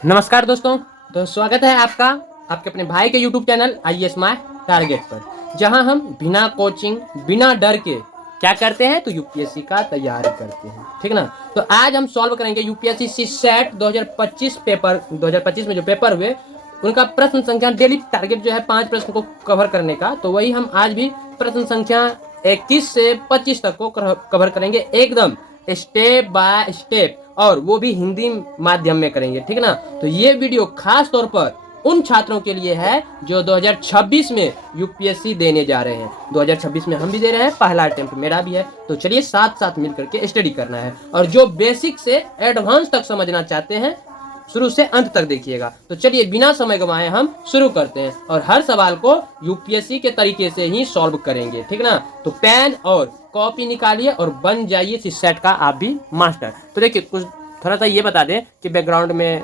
नमस्कार दोस्तों। तो स्वागत है आपका आपके अपने भाई के YouTube channel IAS my target पर, जहां हम बिना कोचिंग बिना डर के क्या करते हैं तो यूपीएससी का तैयारी करते हैं, ठीक ना। तो आज हम सॉल्व करेंगे यूपीएससी सीसेट 2025 पेपर 2025 में जो पेपर हुए उनका प्रश्न संख्या। डेली टारगेट जो है 5 प्रश्न को कवर करने का, तो वही हम आज भी प्रश्न संख्या 21 से 25 तक को कवर करेंगे, एकदम स्टेप बाय स्टेप, और वो भी हिंदी माध्यम में करेंगे, ठीक ना। तो ये वीडियो खास तौर पर उन छात्रों के लिए है जो 2026 में यूपीएससी देने जा रहे हैं। 2026 में हम भी दे रहे हैं, पहला अटेम्प्ट मेरा भी है। तो चलिए साथ साथ मिलकर के स्टडी करना है, और जो बेसिक से एडवांस तक समझना चाहते हैं शुरू से अंत तक देखिएगा। तो चलिए बिना समय गंवाए हम शुरू करते हैं, और हर सवाल को यूपीएससी के तरीके से ही सॉल्व करेंगे, ठीक ना। तो पेन और कॉपी निकालिए और बन जाइए सीसेट का आप भी मास्टर। तो देखिए कुछ थोड़ा सा ये बता दें कि बैकग्राउंड में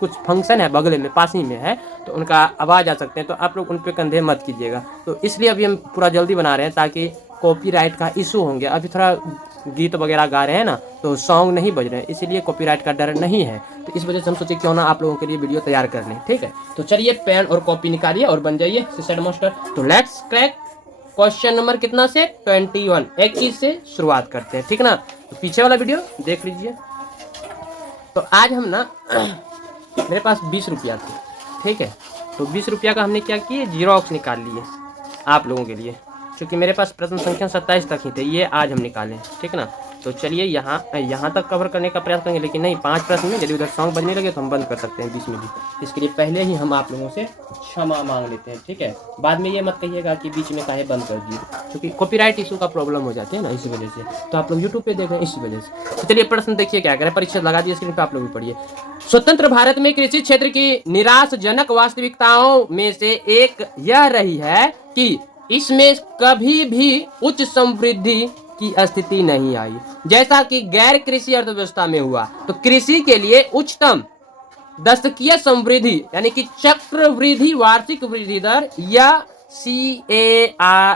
कुछ फंक्शन है, बगल में पास ही में है, तो उनका आवाज़ आ सकते हैं, तो आप लोग उन पर कंधे मत कीजिएगा। तो इसलिए अभी हम पूरा जल्दी बना रहे हैं ताकि कॉपीराइट का इशू होंगे। अभी थोड़ा गीत वगैरह गा रहे हैं ना, तो सॉन्ग नहीं बज रहे हैं, इसीलिए कॉपीराइट का डर नहीं है। तो इस वजह से हम सोचे क्यों ना आप लोगों के लिए वीडियो तैयार कर लें, ठीक है। तो चलिए पेन और कॉपी निकालिए और बन जाइए सीसेट मास्टर। तो लेट्स क्रैक क्वेश्चन नंबर कितना से 21 21 से शुरुआत करते हैं, ठीक ना। तो पीछे वाला वीडियो देख लीजिए। तो आज हम ना मेरे पास 20 रुपया थे, ठीक है। तो 20 रुपया का हमने क्या किए, जीरोक्स निकाल लिए आप लोगों के लिए, क्योंकि मेरे पास प्रश्न संख्या 27 तक ही थे, ये आज हम निकालें, ठीक ना। तो चलिए यहाँ तक कवर करने का प्रयास करेंगे, लेकिन नहीं 5 प्रश्न में यदि उधर सॉन्ग बजने लगे तो हम बंद कर सकते हैं बीच में भी। इसके लिए पहले ही हम आप लोगों से क्षमा मांग लेते हैं, ठीक है। बाद में ये मत कहिएगा कि बीच में काहे बंद कर दिए, क्योंकि कॉपीराइट इशू का प्रॉब्लम हो जाती है ना, इसी वजह से। तो आप लोग यूट्यूब पे देख रहे हैं इसी वजह से। तो चलिए प्रश्न देखिए क्या करें, परीक्षा लगा दिए स्क्रीन पर, आप लोग भी पढ़िए। स्वतंत्र भारत में कृषि क्षेत्र की निराशजनक वास्तविकताओं में से एक यह रही है कि इसमें कभी भी उच्च समृद्धि की स्थिति नहीं आई, जैसा कि गैर कृषि अर्थव्यवस्था में हुआ। तो कृषि के लिए उच्चतम दशकीय समृद्धि यानी कि चक्रवृद्धि वार्षिक वृद्धि दर या CAGR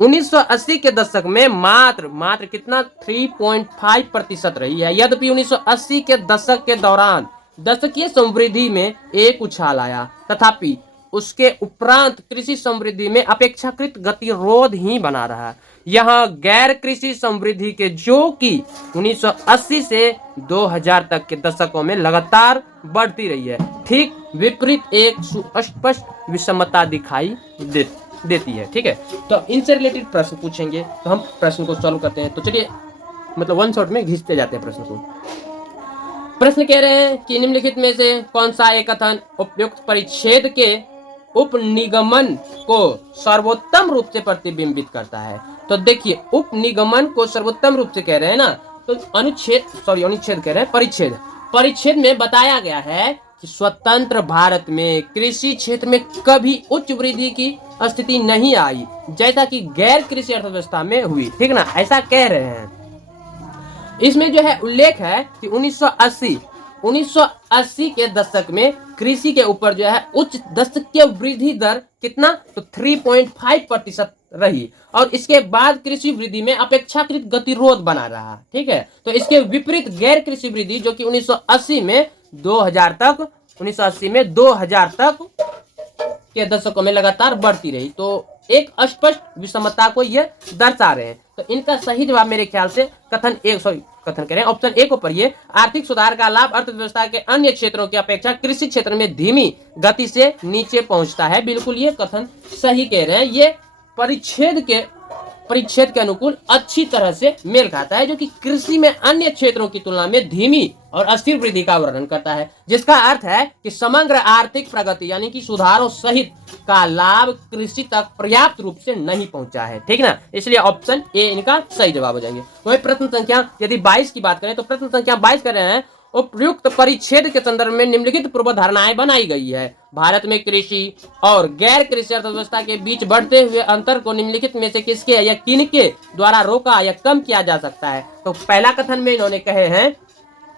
1980 के दशक में मात्र कितना 3.5% रही है। यद्यपि 1980 के दशक के दौरान दशकीय समृद्धि में एक उछाल आया, तथापि उसके उपरांत कृषि समृद्धि में अपेक्षाकृत गतिरोध ही बना रहा। यहाँ गैर कृषि समृद्धि के जो कि 1980 से 2000 तक के दशकों में लगातार बढ़ती रही है, ठीक विपरीत एक सुस्पष्ट विषमता दिखाई देती है, ठीक है। तो इनसे रिलेटेड प्रश्न पूछेंगे, तो हम प्रश्न को सॉल्व करते हैं। तो चलिए मतलब वन शॉट में घिसते जाते हैं प्रश्न को। प्रश्न कह रहे हैं कि निम्नलिखित में से कौन सा एक कथन उपयुक्त परिच्छेद के उपनिगमन को सर्वोत्तम रूप से प्रतिबिंबित करता है। तो देखिए उपनिगमन को सर्वोत्तम रूप से कह रहे हैं ना, तो अनुच्छेद कह रहे हैं, परिच्छेद में बताया गया है कि स्वतंत्र भारत में कृषि क्षेत्र में कभी उच्च वृद्धि की स्थिति नहीं आई, जैसा कि गैर कृषि अर्थव्यवस्था में हुई, ठीक ना, ऐसा कह रहे हैं। इसमें जो है उल्लेख है कि 1980 के दशक में कृषि के ऊपर जो है उच्च दशकीय वृद्धि दर कितना, तो 3.5% रही, और इसके बाद कृषि वृद्धि में अपेक्षाकृत गतिरोध बना रहा, ठीक है। तो इसके विपरीत गैर कृषि वृद्धि जो कि 1980 में 2000 तक के दशकों में लगातार बढ़ती रही, तो एक स्पष्ट विषमता को ये दर्शा रहे हैं। तो इनका सही जवाब मेरे ख्याल से कथन करें ऑप्शन ए को पढ़िए। आर्थिक सुधार का लाभ अर्थव्यवस्था के अन्य क्षेत्रों की अपेक्षा कृषि क्षेत्र में धीमी गति से नीचे पहुंचता है। बिल्कुल ये कथन सही कह रहे हैं, ये परिच्छेद के अनुकूल अच्छी तरह से मेल खाता है, जो कि कृषि में अन्य क्षेत्रों की तुलना में धीमी और अस्थिर वृद्धि का वर्णन करता है, जिसका अर्थ है कि समग्र आर्थिक प्रगति यानी कि सुधारों सहित का लाभ कृषि तक पर्याप्त रूप से नहीं पहुंचा है, ठीक ना। इसलिए ऑप्शन ए इनका सही जवाब हो जाएंगे। वही प्रश्न संख्या यदि 22 की बात करें, तो प्रश्न संख्या 22 कर रहे हैं उपयुक्त परिच्छेद के संदर्भ में निम्नलिखित पूर्व धारणाएं बनाई गई है। भारत में कृषि और गैर कृषि अर्थव्यवस्था के बीच बढ़ते हुए अंतर को निम्नलिखित में से किसके या किनके द्वारा रोका या कम किया जा सकता है। तो पहला कथन में इन्होंने कहे हैं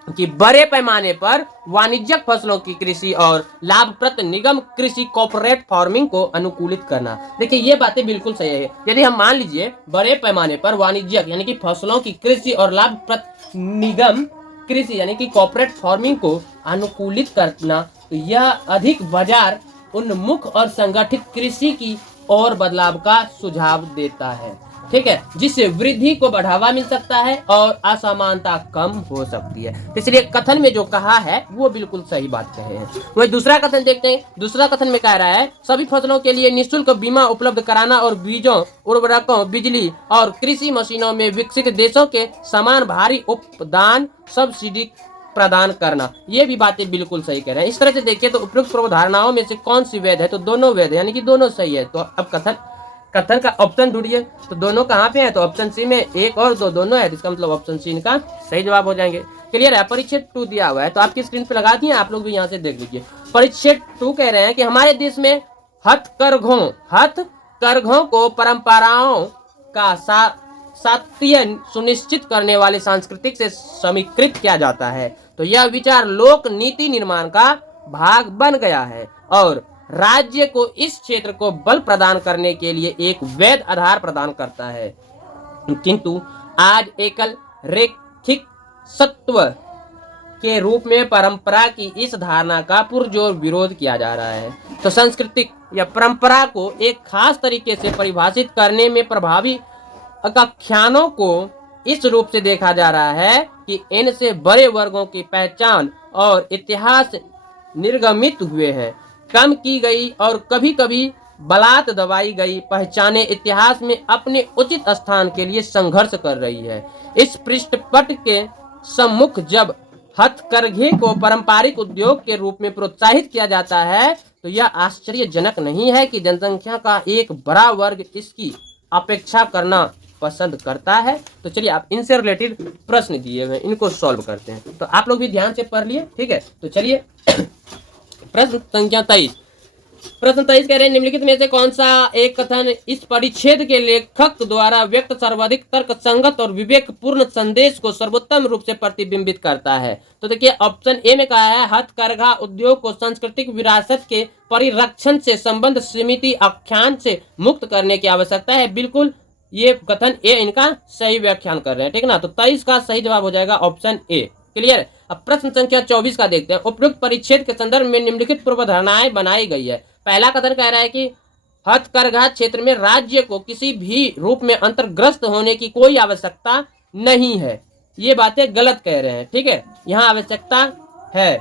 कि बड़े पैमाने पर वाणिज्यिक फसलों की कृषि और लाभप्रद निगम कृषि कॉर्पोरेट फार्मिंग को अनुकूलित करना। देखिए ये बातें बिल्कुल सही है। यदि हम मान लीजिए बड़े पैमाने पर वाणिज्यिक यानी कि फसलों की कृषि और लाभप्रद निगम कृषि यानी कि कॉर्पोरेट फार्मिंग को अनुकूलित करना, तो यह अधिक बाजार उन्मुख और संगठित कृषि की और बदलाव का सुझाव देता है। ठीक है, जिससे वृद्धि को बढ़ावा मिल सकता है और असमानता कम हो सकती है। तो इसलिए कथन में जो कहा है वो बिल्कुल सही बात कहे हैं। वही दूसरा कथन देखते हैं। दूसरा कथन में कह रहा है सभी फसलों के लिए निःशुल्क बीमा उपलब्ध कराना और बीजों, उर्वरकों, बिजली और कृषि मशीनों में विकसित देशों के समान भारी उपदान सब्सिडी प्रदान करना। ये भी बातें बिल्कुल सही कह रहे हैं। इस तरह से देखिए तो उपयुक्त पूर्वधारणाओं में से कौन सी वैध है, तो दोनों वैध है, यानी कि दोनों सही है। तो अब कथन का ऑप्शन ढूंढिए, तो दोनों कहाँ पे है, तो ऑप्शन सी में 1 और 2 दोनों है, तो इसका मतलब ऑप्शन सी इनका सही जवाब हो जाएंगे। क्लियर है। परिच्छेद 2 दिया हुआ है, तो आपकी स्क्रीन पे लगा दिए, आप लोग भी यहाँ से देख लीजिए। परिच्छेद 2 कह रहे हैं कि हमारे देश में हथकरघों को परंपराओं का सात्यन सुनिश्चित करने वाले सांस्कृतिक से समीकृत किया जाता है। तो यह विचार लोक नीति निर्माण का भाग बन गया है और राज्य को इस क्षेत्र को बल प्रदान करने के लिए एक वैध आधार प्रदान करता है। किंतु आज एकल रैखिक सत्व के रूप में परंपरा की इस धारणा का पुरजोर विरोध किया जा रहा है। तो सांस्कृतिक या परंपरा को एक खास तरीके से परिभाषित करने में प्रभावी आख्यानों को इस रूप से देखा जा रहा है कि इनसे बड़े वर्गों की पहचान और इतिहास निर्गमित हुए हैं, कम की गई और कभी कभी बलात् दबाई गई पहचाने इतिहास में अपने उचित स्थान के लिए संघर्ष कर रही है। इस पृष्ठपट के सम्मुख जब हथकरघे को पारंपरिक उद्योग के रूप में प्रोत्साहित किया जाता है, तो यह आश्चर्यजनक नहीं है कि जनसंख्या का एक बड़ा वर्ग इसकी अपेक्षा करना पसंद करता है। तो चलिए आप इनसे रिलेटेड प्रश्न दिए हुए इनको सॉल्व करते हैं, तो आप लोग भी ध्यान से पढ़ लिए। ठीक है, तो चलिए प्रश्न संख्या 23। प्रश्न 23 कह रहे हैं निम्नलिखित में से कौन सा एक कथन इस परिच्छेद के लेखक द्वारा व्यक्त सर्वाधिक तर्क संगत और विवेकपूर्ण संदेश को सर्वोत्तम रूप से प्रतिबिंबित करता है। तो देखिए ऑप्शन ए में कहा है हथकरघा उद्योग को सांस्कृतिक विरासत के परिरक्षण से संबंध समिति आख्यान से मुक्त करने की आवश्यकता है। बिल्कुल ये कथन ए इनका सही व्याख्यान कर रहे हैं। ठीक ना, तो 23 का सही जवाब हो जाएगा ऑप्शन ए। क्लियर। अब प्रश्न संख्या 24 का देखते हैं। उपयुक्त परिच्छेद के संदर्भ में निम्नलिखित पूर्वधारणाएं बनाई गई है। पहला कथन कह रहा है कि हथकरघा क्षेत्र में राज्य को किसी भी रूप में अंतर्ग्रस्त होने की कोई आवश्यकता नहीं है। ये बातें गलत कह रहे हैं। ठीक है, यहाँ आवश्यकता है।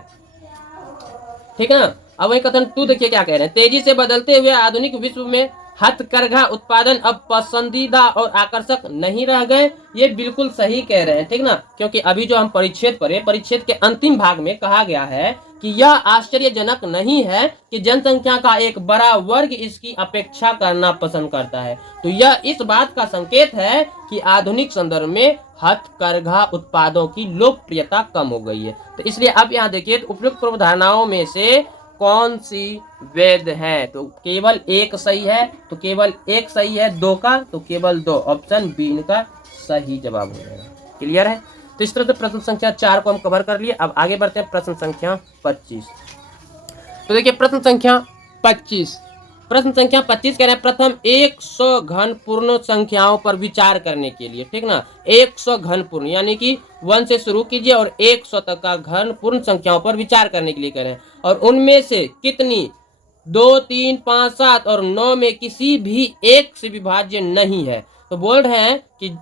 ठीक है ना। अब वही कथन 2 देखिए क्या कह रहे हैं। तेजी से बदलते हुए आधुनिक विश्व में हथकरघा उत्पादन अब पसंदीदा और आकर्षक नहीं रह गए। ये बिल्कुल सही कह रहे हैं। ठीक ना, क्योंकि अभी जो हम परिच्छेद पढ़े, परिच्छेद के अंतिम भाग में कहा गया है कि यह आश्चर्यजनक नहीं है कि जनसंख्या का एक बड़ा वर्ग इसकी अपेक्षा करना पसंद करता है। तो यह इस बात का संकेत है कि आधुनिक संदर्भ में हथकरघा उत्पादों की लोकप्रियता कम हो गई है। तो इसलिए अब यहाँ देखिए उपयुक्त पूर्वधारणाओं में से कौन सी वैध है, तो केवल एक सही है, तो केवल एक सही है, 2 का तो केवल 2, ऑप्शन बी इनका सही जवाब हो जाएगा। क्लियर है। तो इस तरह से प्रश्न संख्या 4 को हम कवर कर लिए। अब आगे बढ़ते हैं प्रश्न संख्या 25। तो देखिए प्रश्न संख्या 25 कह रहे हैं प्रथम 100 घन पूर्ण संख्याओं पर विचार करने के लिए। ठीक ना, 100 घन पूर्ण यानी कि 1 से शुरू कीजिए और 100 तक का घन पूर्ण संख्याओं पर विचार करने के लिए कह रहे हैं। और उनमें से कितनी 2, 3, 5, 7 और 9 में किसी भी एक से विभाज्य नहीं है। तो बोल रहे हैं कि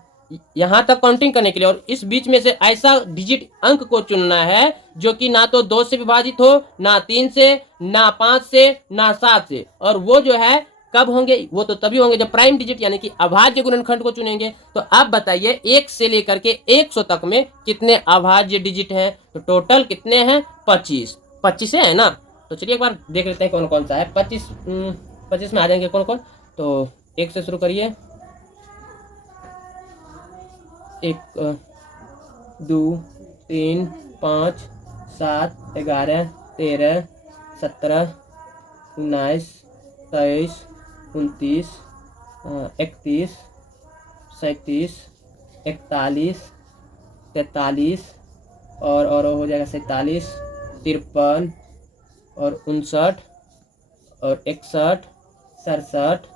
यहाँ तक काउंटिंग करने के लिए और इस बीच में से ऐसा डिजिट अंक को चुनना है जो कि ना तो 2 से विभाजित हो, ना 3 से, ना 5 से, ना 7 से। और वो जो है कब होंगे, वो तो तभी होंगे जब प्राइम डिजिट यानी कि अभाज्य गुणनखंड को चुनेंगे। तो आप बताइए 1 से लेकर के 100 तक में कितने अभाज्य डिजिट हैं, तो टोटल कितने हैं 25 है ना। तो चलिए एक बार देख लेते हैं कौन कौन सा है। 25 में आ जाएंगे कौन कौन। तो 1 से शुरू करिए। 1, 2, 3, 5, 7, 11, 13, 17, 19, 23, 29, 31, 37, 41, 43 और हो जाएगा 47, 53 और 59 और 61, 67।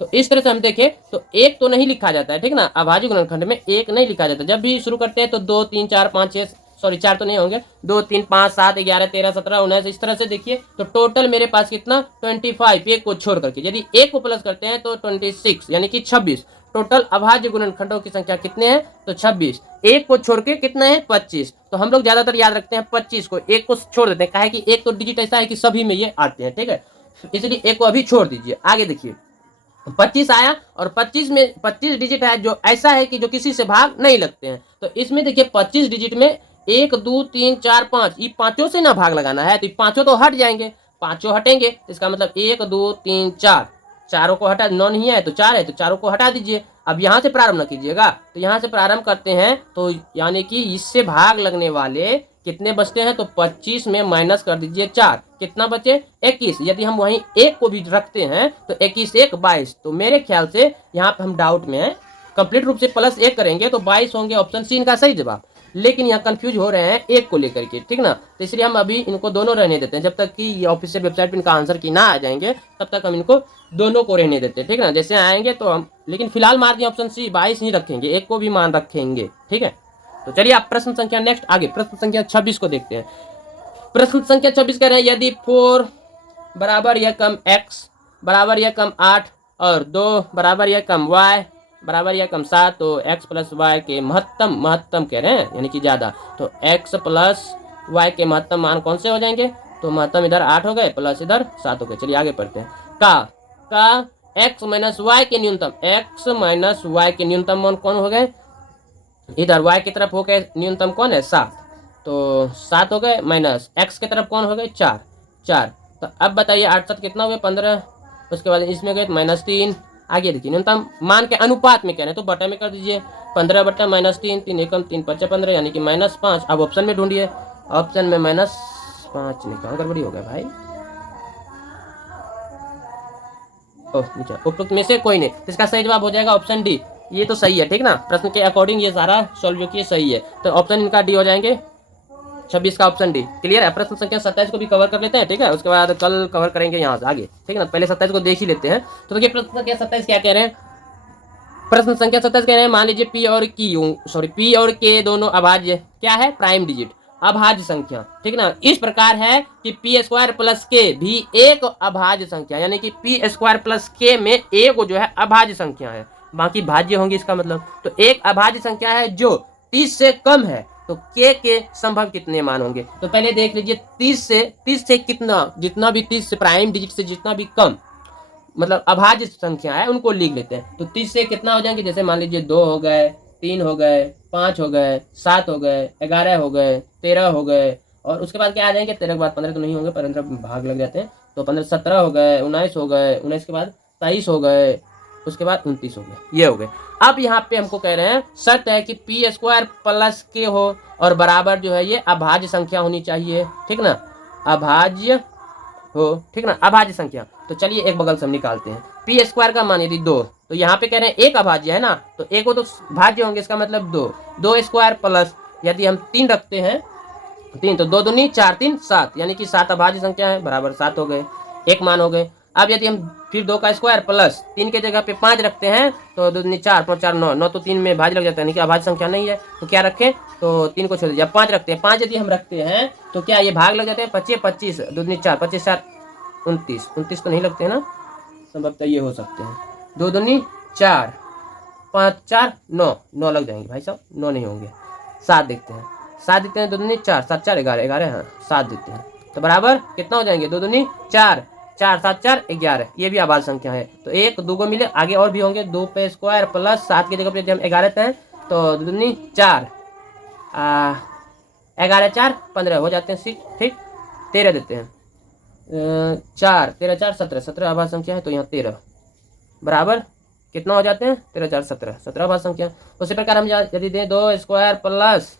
तो इस तरह से हम देखें तो 1 तो नहीं लिखा जाता है। ठीक ना, अभाज्य गुणनखंड में 1 नहीं लिखा जाता। जब भी शुरू करते हैं तो 2, 3, 4, 5, 6 सॉरी 4 तो नहीं होंगे, 2 3 5 7 11 13 17 19, इस तरह से देखिए तो टोटल मेरे पास कितना 25, एक को छोड़ करके यदि एक को प्लस करते हैं तो 26 यानी कि 26। टोटल अभाज्य गुणनखंडों की संख्या कितने हैं तो 26, एक को छोड़ के कितना है 25। तो हम लोग ज्यादातर याद रखते हैं 25 को, एक को छोड़ देते हैं, कहा है कि एक तो डिजिट ऐसा है कि सभी में ये आते हैं, ठीक है, इसलिए एक को अभी छोड़ दीजिए। आगे देखिए 25 आया और 25 में 25 डिजिट है जो ऐसा है कि जो किसी से भाग नहीं लगते हैं। तो इसमें देखिए 25 डिजिट में 1 2 3 4 5, ये पांचों से ना भाग लगाना है, तो ये पांचों तो हट जाएंगे, पांचों हटेंगे, तो इसका मतलब 1 2 3 4, चारों को हटा, 9 नहीं है तो 4 है, तो चारों को हटा दीजिए। अब यहाँ से प्रारंभ न कीजिएगा, तो यहाँ से प्रारंभ करते हैं तो यानी कि इससे भाग लगने वाले कितने बचते हैं तो 25 में माइनस कर दीजिए 4, कितना बचे 21। यदि हम वहीं एक को भी रखते हैं तो 21 1 22। तो मेरे ख्याल से यहाँ पे हम डाउट में हैं, कंप्लीट रूप से प्लस 1 करेंगे तो 22 होंगे, ऑप्शन सी इनका सही जवाब। लेकिन यहाँ कंफ्यूज हो रहे हैं एक को लेकर के, ठीक ना, तो इसलिए हम अभी इनको दोनों रहने देते हैं, जब तक कि ये ऑफिशियल वेबसाइट पर इनका आंसर की ना आ जाएंगे तब तक हम इनको दोनों को रहने देते हैं, ठीक ना, जैसे आएंगे तो हम, लेकिन फिलहाल मार दिए ऑप्शन सी, 22 नहीं रखेंगे, एक को भी मान रखेंगे, ठीक है। तो चलिए आप प्रश्न संख्या नेक्स्ट, आगे प्रश्न संख्या 26 को देखते हैं। प्रश्न संख्या 26 कह रहे हैं यदि 4 बराबर या कम x बराबर या कम 8 और 2 बराबर या कम y बराबर या कम 7 तो x प्लस y के महत्तम कह रहे हैं यानी कि ज्यादा, तो x प्लस y के महत्तम मान कौन से हो जाएंगे, तो महत्तम इधर 8 हो गए प्लस इधर 7 हो गए। चलिए आगे पढ़ते हैं। का x माइनस y के न्यूनतम, x माइनस y के न्यूनतम मान कौन हो गए, इधर y की तरफ हो गए न्यूनतम कौन है 7, तो 7 हो गए, माइनस x की तरफ कौन हो गए 4। तो अब बताइए 8 7 कितना हुए 15, उसके बाद इसमें गए -3। आगे देखिए न्यूनतम मान के अनुपात में कह रहे हैं तो बटा में कर दीजिए, 15 बटा -3, 3 एकम 3 5 15 यानी कि -5। अब ऑप्शन में ढूंढिए, ऑप्शन में -5 निकाल गड़बड़ी हो गया भाई, उपरोक्त में से कोई नहीं, इसका सही जवाब हो जाएगा ऑप्शन डी, ये तो सही है, ठीक ना, प्रश्न के अकॉर्डिंग ये सारा सॉल्व जो किया सही है, तो ऑप्शन इनका डी हो जाएंगे, 26 का ऑप्शन डी। क्लियर है। प्रश्न संख्या 27 को भी कवर कर लेते हैं, ठीक है, उसके बाद कल कवर करेंगे यहाँ से आगे, ठीक है ना, पहले 27 को देख ही लेते हैं। तो देखिए प्रश्न संख्या 27 क्या कह रहे हैं, प्रश्न संख्या 27 कह रहे हैं मान लीजिए पी और के दोनों अभाज्य क्या है, प्राइम डिजिट अभाज्य संख्या, ठीक ना, इस प्रकार है कि पी स्क्वायर प्लस के भी एक अभाज्य संख्या, यानी कि पी स्क्वायर प्लस के में एक जो है अभाज्य संख्या है, बाकी भाज्य होंगी, इसका मतलब तो एक अभाज्य संख्या है जो 30 से कम है, तो के संभव कितने मान होंगे। तो पहले देख लीजिए 30 से कितना, जितना भी 30 से प्राइम डिजिट से जितना भी कम मतलब अभाज्य संख्या है उनको लिख लेते हैं। तो 30 से कितना हो जाएंगे, जैसे मान लीजिए 2 हो गए, 3 हो गए, 5 हो गए, 7 हो गए, 11 हो गए, 13 हो गए, और उसके बाद क्या आ जाएंगे, 13 के बाद 15 तो नहीं होंगे, 15 भाग लग जाते हैं, तो 15 17 हो गए, 19 हो गए, 19 के बाद 23 हो गए, उसके बाद 29 हो गए, ये हो गए। अब यहाँ पे हमको कह रहे हैं शर्त है कि पी स्क्वायर प्लस के हो और बराबर जो है ये अभाज्य संख्या होनी चाहिए, ठीक ना, अभाज्य हो, ठीक ना, अभाज्य संख्या। तो चलिए एक बगल से हम निकालते हैं, पी स्क्वायर का मान यदि 2, तो यहाँ पे कह रहे हैं एक अभाज्य है ना, तो एक को तो भाज्य होंगे, इसका मतलब 2 स्क्वायर प्लस यदि हम 3 रखते हैं 3, तो 2 दूनी 4 3 7, यानी कि 7 अभाज्य संख्या है, बराबर 7 हो गए, एक मान हो गए। अब यदि हम फिर 2 का स्क्वायर प्लस 3 के जगह पे 5 रखते हैं तो 2 दूनी 4 5 4 9, 9 तो 3 में भाज्य लग जाता है, यानी कि अभाज्य संख्या नहीं है, तो क्या रखें, तो 3 को छोड़ दीजिए, 5 रखते हैं, 5 यदि हम रखते हैं तो क्या ये भाग लग जाते हैं, 25 25 2 दूनी 4 25 4 29 तो नहीं लगते हैं ना, संभवतः ये हो सकते हैं, 2 दूनी 4 5 4 9 9 लग जाएंगे भाई साहब, 9 नहीं होंगे, 7 देखते हैं, 7 देते हैं, 2 दूनी 4 7 4 11 11, हाँ 7 देते हैं, तो बराबर कितना हो जाएंगे, 2 दूनी 4 4 7 4 11, ये भी अभाज्य संख्या है, तो 1 2 को मिले, आगे और भी होंगे, 2 पे स्क्वायर प्लस 7 की जगह पे हम 11 देते हैं, तो 2 दूनी 4 11 4 15 हो जाते हैं, ठीक, 13 देते हैं, 4 13 4 17 17 अभाज्य संख्या है, तो यहाँ 13 बराबर कितना हो जाते हैं, 13 4 17 17 अभाज्य संख्या। उसी प्रकार हम यदि दें 2 स्क्वायर प्लस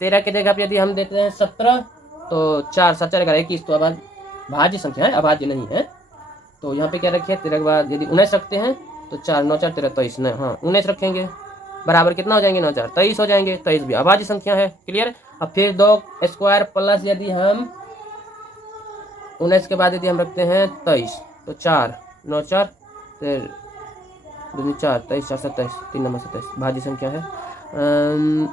13 की जगह पर यदि हम देते हैं 17, तो 4 7 4 11 21, तो भाज्य संख्या है, अभाज्य नहीं है। तो यहाँ पे क्या रखे, 13 के बाद यदि 19 रखते हैं तो 4 9 4 13 23, नहीं हाँ 19 रखेंगे, बराबर कितना हो जाएंगे, 9 4 23 हो जाएंगे, 23 भी अभाज्य संख्या है। क्लियर। अब फिर 2 स्क्वायर प्लस यदि हम 19 के बाद यदि हम रखते हैं 23, तो 4 9 4 फिर 2 4 23 4 27 3 नंबर 27 भाज्य संख्या है।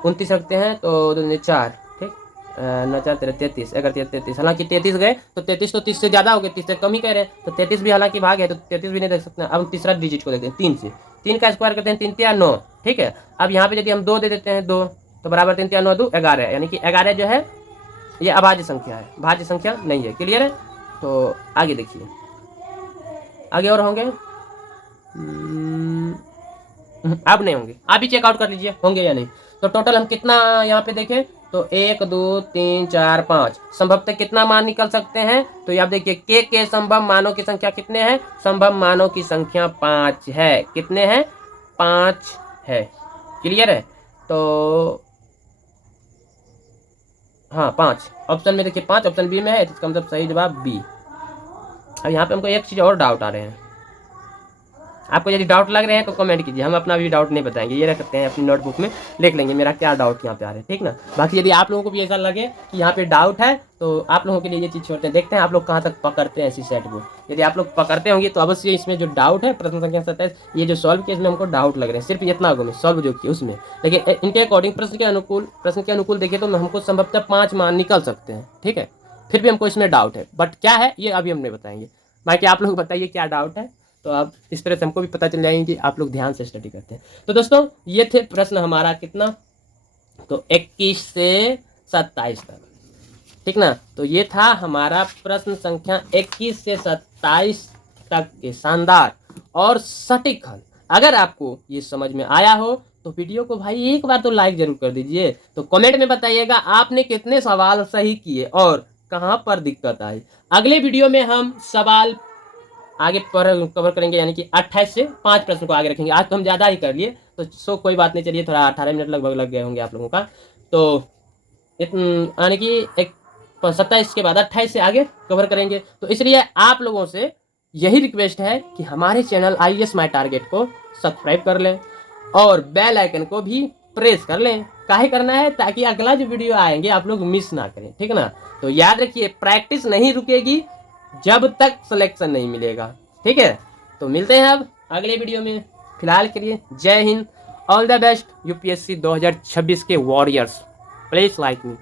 29 रखते हैं तो 2 4, ठीक, 9 4 13 33, अगर 33, हालांकि 33 गए तो 33 तो 30 से ज़्यादा हो गए, 30 से कम ही कह रहे हैं, तो 33 भी हालांकि भाग है, तो 33 भी नहीं देख सकते हैं। अब हम तीसरा डिजिट को देखते हैं 3 से, 3 का स्क्वायर करते हैं 3 3 9, ठीक है। अब यहाँ पे यदि हम 2 दे देते हैं 2, तो बराबर 3 3 9 2 11, यानी कि 11 जो है ये अभाज्य संख्या है, भाज्य संख्या नहीं है। क्लियर है? तो आगे देखिए, आगे और होंगे? अब नहीं होंगे, आप ही चेकआउट कर लीजिए होंगे या नहीं। तो टोटल हम कितना यहाँ पे देखें तो 1 2 3 4 5 संभवतः कितना मान निकल सकते हैं, तो आप देखिए के संभव मानों की संख्या कितने हैं, संभव मानों की संख्या 5 है। कितने हैं? 5 है। क्लियर है? तो हाँ 5 ऑप्शन में देखिए, 5 ऑप्शन बी में है, इसका मतलब सही जवाब बी। अब यहाँ पे हमको एक चीज़ और डाउट आ रहे हैं, आपको यदि डाउट लग रहे हैं तो कमेंट कीजिए, हम अपना भी डाउट नहीं बताएंगे, ये रख सकते हैं अपनी नोटबुक में, लिख लेंगे मेरा क्या डाउट यहाँ पे आ रहा है, ठीक ना। बाकी यदि आप लोगों को भी ऐसा लगे कि यहाँ पे डाउट है तो आप लोगों के लिए ये चीज़ छोड़ते हैं, देखते हैं आप लोग कहाँ तक पकड़ते हैं ऐसी सेट को। यदि आप लोग पकड़ते होंगे तो अवश्य इसमें जो डाउट है प्रश्न संख्या 27 ये जो सॉल्व किया इसमें हमको डाउट लग रहे हैं, सिर्फ इतना होगा सॉल्व जो किया उसमें, लेकिन इनके अकॉर्डिंग प्रश्न के अनुकूल देखिए तो हमको संभवतः 5 मान निकल सकते हैं, ठीक है। फिर भी हमको इसमें डाउट है, बट क्या है ये अभी हम नहीं बताएंगे। बाकी आप लोग बताइए क्या डाउट है, तो अब इस तरह से हमको भी पता चल जाएंगे कि आप लोग ध्यान से स्टडी करते हैं। तो दोस्तों ये थे प्रश्न हमारा कितना, तो 21 से 27 तक, ठीक ना। तो ये था हमारा प्रश्न संख्या 21 से 27 तक के शानदार और सटीक हल। अगर आपको ये समझ में आया हो तो वीडियो को भाई एक बार तो लाइक जरूर कर दीजिए। तो कमेंट में बताइएगा आपने कितने सवाल सही किए और कहाँ पर दिक्कत आई। अगले वीडियो में हम सवाल आगे पर कवर करेंगे, यानी कि 28 से 5 प्रश्न को आगे रखेंगे। आज तो हम ज़्यादा ही कर लिए, तो सो कोई बात नहीं, चलिए थोड़ा 18 मिनट लगभग लग गए होंगे आप लोगों का। तो यानी कि एक 27 के बाद 28 से आगे कवर करेंगे। तो इसलिए आप लोगों से यही रिक्वेस्ट है कि हमारे चैनल IAS माय टारगेट को सब्सक्राइब कर लें और बेल आइकन को भी प्रेस कर लें। काहे करना है? ताकि अगला जो वीडियो आएंगे आप लोग मिस ना करें, ठीक ना। तो याद रखिए प्रैक्टिस नहीं रुकेगी जब तक सिलेक्शन नहीं मिलेगा, ठीक है। तो मिलते हैं अब अगले वीडियो में, फिलहाल के लिए जय Hind, all the best UPSC 2026 के वॉरियर्स, प्लीज लाइक मी।